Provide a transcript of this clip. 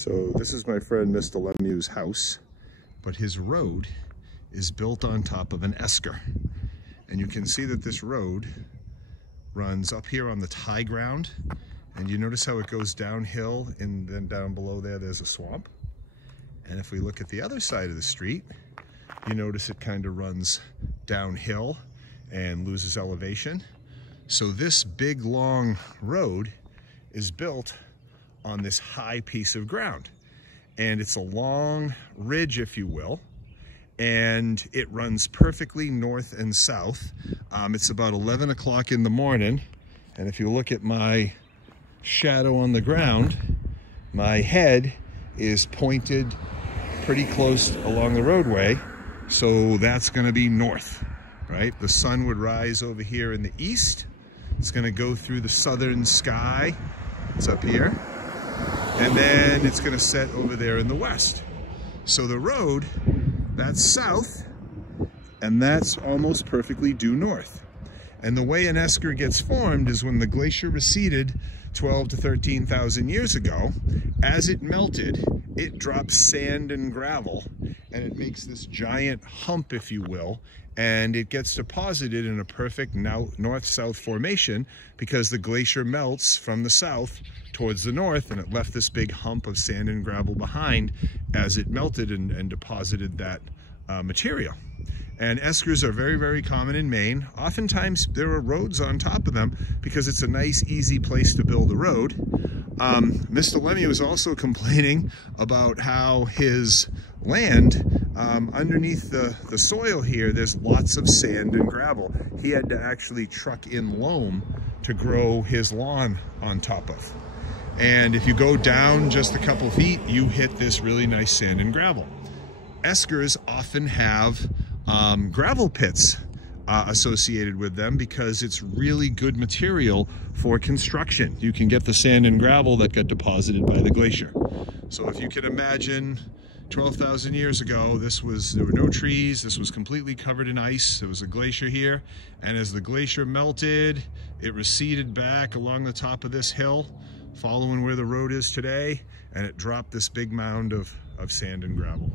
So this is my friend Mr. Lemieux's house, but his road is built on top of an esker. And you can see that this road runs up here on the high ground, and you notice how it goes downhill, and then down below there's a swamp. And if we look at the other side of the street, you notice it kind of runs downhill and loses elevation. So this big long road is built on this high piece of ground, and it's a long ridge, if you will, and it runs perfectly north and south. It's about 11 o'clock in the morning, and if you look at my shadow on the ground, my head is pointed pretty close along the roadway, so that's going to be north, right? The sun would rise over here in the east. It's going to go through the southern sky. It's up here. And then it's going to set over there in the west. So the road, that's south, and that's almost perfectly due north. And the way an esker gets formed is when the glacier receded 12 to 13,000 years ago. As it melted, it drops sand and gravel, and it makes this giant hump, if you will, and it gets deposited in a perfect north-south formation because the glacier melts from the south towards the north, and it left this big hump of sand and gravel behind as it melted and deposited that material. And eskers are very, very common in Maine. Oftentimes there are roads on top of them because it's a nice, easy place to build a road. Mr. Lemieux is also complaining about how his land, underneath the soil here, there's lots of sand and gravel. He had to actually truck in loam to grow his lawn on top of. And if you go down just a couple feet, you hit this really nice sand and gravel. Eskers often have gravel pits associated with them because it's really good material for construction. You can get the sand and gravel that got deposited by the glacier. So if you can imagine 12,000 years ago, there were no trees, this was completely covered in ice, there was a glacier here, and as the glacier melted, it receded back along the top of this hill, following where the road is today, and it dropped this big mound of sand and gravel.